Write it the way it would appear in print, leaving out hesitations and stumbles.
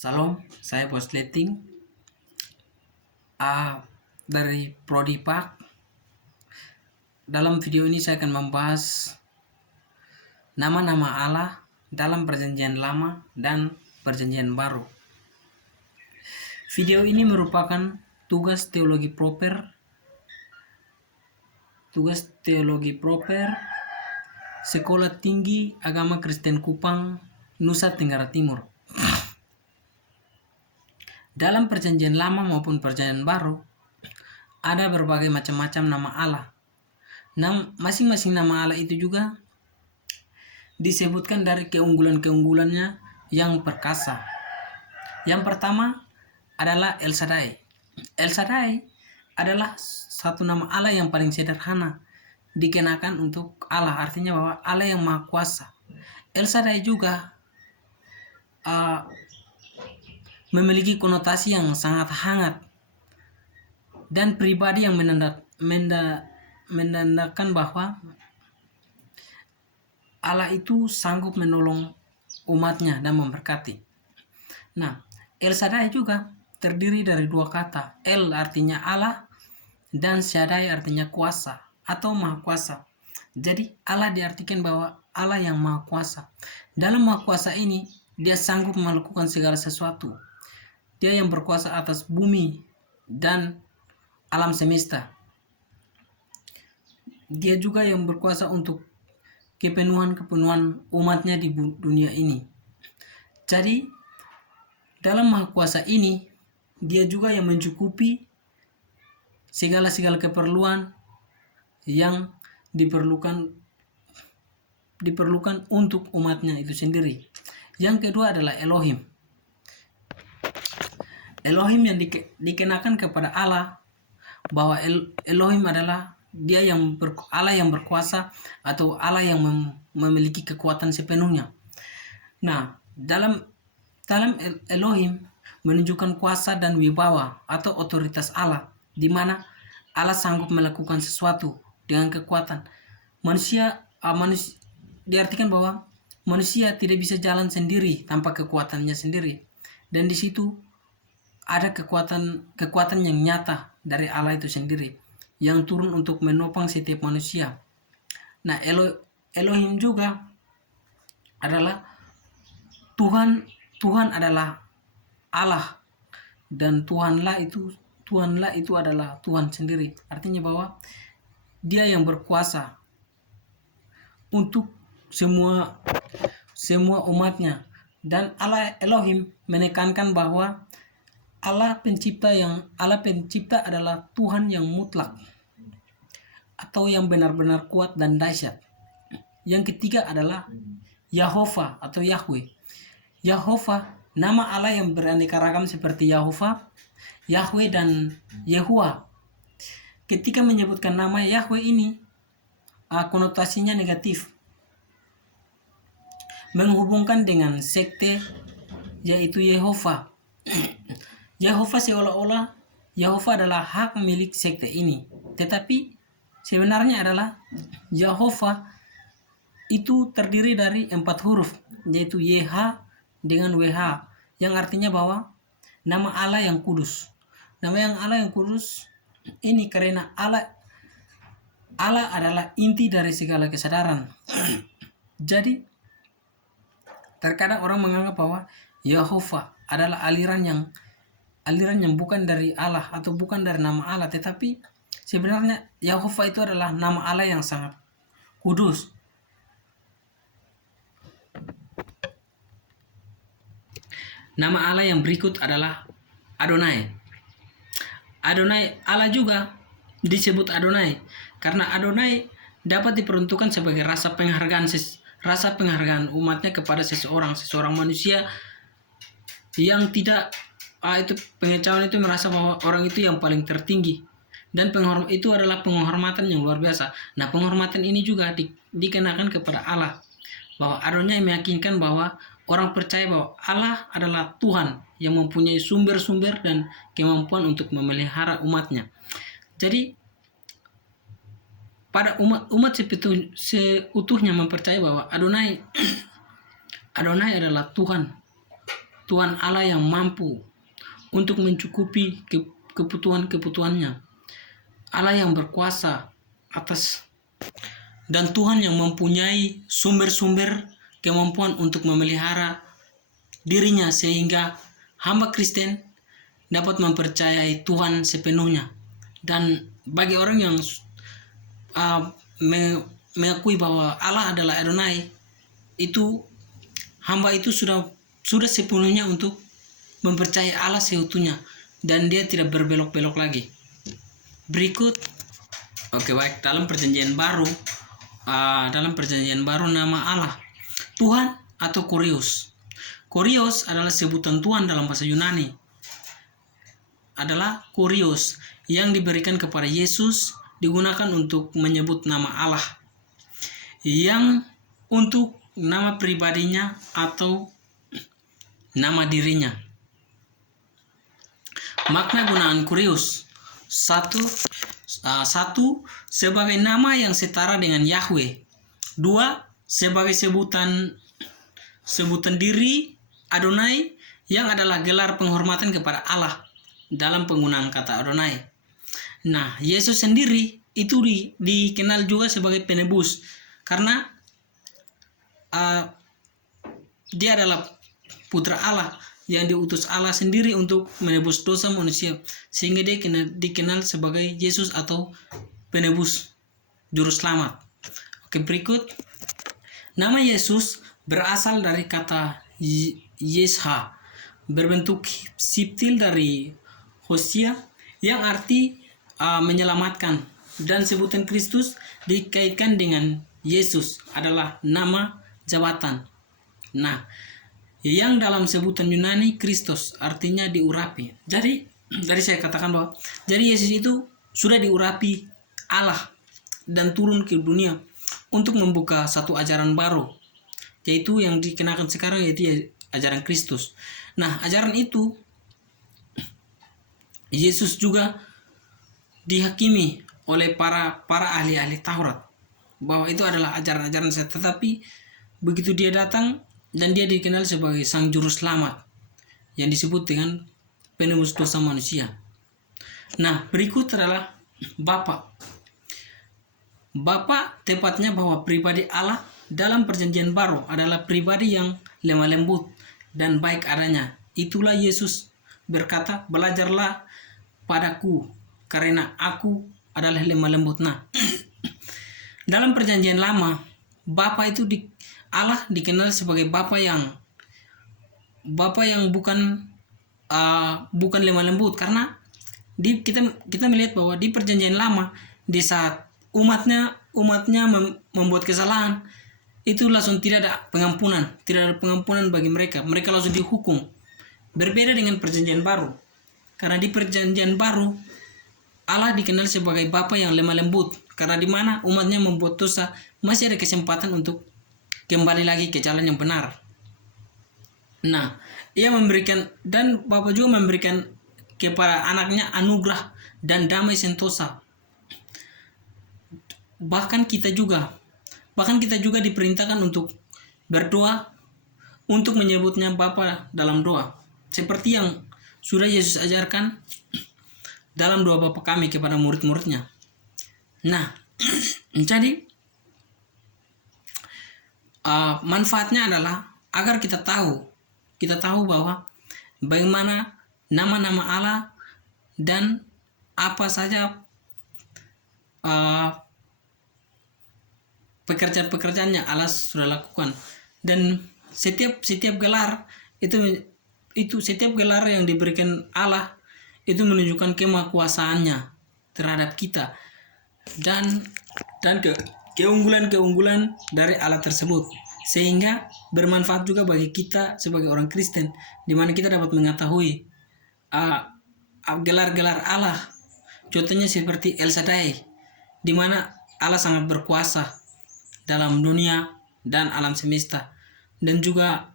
Salam, saya Bos Leting dari Prodi Pak. Dalam video ini saya akan membahas nama-nama Allah dalam Perjanjian Lama dan Perjanjian Baru. Video ini merupakan tugas teologi proper Sekolah Tinggi Agama Kristen Kupang, Nusa Tenggara Timur. Dalam Perjanjian Lama maupun Perjanjian Baru, ada berbagai macam-macam nama Allah. Masing-masing nama Allah itu juga disebutkan dari keunggulan-keunggulannya yang perkasa. Yang pertama adalah El Shaddai. El Shaddai adalah satu nama Allah yang paling sederhana dikenakan untuk Allah, artinya bahwa Allah yang Maha Kuasa. El Shaddai juga memiliki konotasi yang sangat hangat dan pribadi yang menandakan bahwa Allah itu sanggup menolong umatnya dan memberkati. Nah, El Shaddai juga terdiri dari dua kata. El artinya Allah dan Shaddai artinya kuasa atau Maha Kuasa. Jadi Allah diartikan bahwa Allah yang Maha Kuasa. Dalam Maha Kuasa ini, Dia sanggup melakukan segala sesuatu. Dia yang berkuasa atas bumi dan alam semesta. Dia juga yang berkuasa untuk kepenuhan umatnya di dunia ini. Jadi, dalam Maha Kuasa ini, Dia juga yang mencukupi segala keperluan yang diperlukan untuk umatnya itu sendiri. Yang kedua adalah Elohim. Elohim yang dikenakan kepada Allah, bahwa Elohim adalah Dia yang Allah yang berkuasa atau Allah yang memiliki kekuatan sepenuhnya. Nah, dalam Elohim menunjukkan kuasa dan wibawa atau otoritas Allah, di mana Allah sanggup melakukan sesuatu dengan kekuatan. Manusia diartikan bahwa manusia tidak bisa jalan sendiri tanpa kekuatannya sendiri, dan di situ ada kekuatan yang nyata dari Allah itu sendiri yang turun untuk menopang setiap manusia. Nah, Elohim juga adalah Tuhan adalah Allah, dan Tuhanlah itu adalah Tuhan sendiri. Artinya bahwa Dia yang berkuasa untuk semua umatnya. Dan Allah Elohim menekankan bahwa Allah pencipta adalah Tuhan yang mutlak atau yang benar-benar kuat dan dahsyat. Yang ketiga adalah Yahovah atau Yahweh. Yahovah, nama Allah yang beraneka ragam seperti Yahovah, Yahweh dan Yehuwa. Ketika menyebutkan nama Yahweh ini, konotasinya negatif, menghubungkan dengan sekte, yaitu Yehovah. Yehovah seolah-olah Yehovah adalah hak milik sekte ini, tetapi sebenarnya adalah Yehovah itu terdiri dari 4 huruf, yaitu YH dengan WH, yang artinya bahwa nama Allah yang kudus. Nama yang Allah yang kudus ini karena Allah adalah inti dari segala kesadaran. Jadi terkadang orang menganggap bahwa Yehovah adalah aliran yang bukan dari Allah atau bukan dari nama Allah, tetapi sebenarnya Yehovah itu adalah nama Allah yang sangat kudus. Nama Allah yang berikut adalah Adonai. Allah juga disebut Adonai karena Adonai dapat diperuntukkan sebagai rasa penghargaan umatnya kepada seseorang manusia yang tidak itu pengecauan itu merasa bahwa orang itu yang paling tertinggi, dan itu adalah penghormatan yang luar biasa. Nah, penghormatan ini juga dikenakan kepada Allah, bahwa Adonai meyakinkan bahwa orang percaya bahwa Allah adalah Tuhan yang mempunyai sumber-sumber dan kemampuan untuk memelihara umatnya. Jadi pada umat seutuhnya mempercayai bahwa Adonai adalah Tuhan Tuhan Allah yang mampu untuk mencukupi kebutuhan-kebutuhannya. Allah yang berkuasa atas, dan Tuhan yang mempunyai sumber-sumber kemampuan untuk memelihara dirinya, sehingga hamba Kristen dapat mempercayai Tuhan sepenuhnya. Dan bagi orang yang mengakui bahwa Allah adalah Adonai, itu hamba itu sudah sepenuhnya untuk mempercayai Allah seutuhnya, dan dia tidak berbelok-belok lagi. Berikut, baik, dalam perjanjian baru nama Allah Tuhan atau Kurios. Kurios adalah sebutan Tuhan dalam bahasa Yunani. Adalah Kurios yang diberikan kepada Yesus, digunakan untuk menyebut nama Allah, yang untuk nama pribadinya atau nama dirinya. Makna gunaan Kurios: satu, sebagai nama yang setara dengan Yahweh. Dua, sebagai sebutan diri Adonai, yang adalah gelar penghormatan kepada Allah dalam penggunaan kata Adonai. Nah, Yesus sendiri itu dikenal juga sebagai penebus, karena dia adalah putra Allah yang diutus Allah sendiri untuk menebus dosa manusia, sehingga dia dikenal sebagai Yesus atau penebus, juru selamat. Oke, berikut. Nama Yesus berasal dari kata Yesha, berbentuk siptil dari Hosea, yang arti menyelamatkan, dan sebutan Kristus dikaitkan dengan Yesus adalah nama jabatan. Nah, yang dalam sebutan Yunani Kristos artinya diurapi. Jadi saya katakan bahwa jadi Yesus itu sudah diurapi Allah dan turun ke dunia untuk membuka satu ajaran baru, yaitu yang dikenakan sekarang, yaitu ajaran Kristus. Nah, ajaran itu Yesus juga dihakimi oleh para ahli-ahli Taurat bahwa itu adalah ajaran-ajaran saya, tetapi begitu dia datang dan dia dikenal sebagai sang juru selamat yang disebut dengan penebus dosa manusia. Nah, berikut adalah Bapa. Bapa tepatnya bahwa pribadi Allah dalam perjanjian baru adalah pribadi yang lemah lembut dan baik adanya. Itulah Yesus berkata, "Belajarlah padaku, karena aku adalah lemah lembut." Nah, dalam perjanjian lama, Bapa itu Allah dikenal sebagai Bapa yang bukan lemah lembut, karena kita melihat bahwa di perjanjian lama, di saat umatnya membuat kesalahan, itu langsung tidak ada pengampunan bagi mereka langsung dihukum. Berbeda dengan perjanjian baru, karena di perjanjian baru Allah dikenal sebagai Bapa yang lemah lembut, karena di mana umatnya membuat dosa masih ada kesempatan untuk kembali lagi ke jalan yang benar. Nah, ia memberikan, dan Bapa juga memberikan kepada anaknya anugerah dan damai sentosa. Bahkan kita juga diperintahkan untuk berdoa, untuk menyebutnya Bapa dalam doa, seperti yang sudah Yesus ajarkan dalam doa Bapa kami kepada murid-muridnya. Nah, jadi manfaatnya adalah agar kita tahu bahwa bagaimana nama-nama Allah dan apa saja pekerjaan-pekerjaan yang Allah sudah lakukan, dan setiap gelar itu setiap gelar yang diberikan Allah itu menunjukkan kemahakuasaannya terhadap kita dan keunggulan dari Allah tersebut, sehingga bermanfaat juga bagi kita sebagai orang Kristen, di mana kita dapat mengetahui gelar-gelar Allah. Contohnya seperti El Shaddai, di mana Allah sangat berkuasa dalam dunia dan alam semesta, dan juga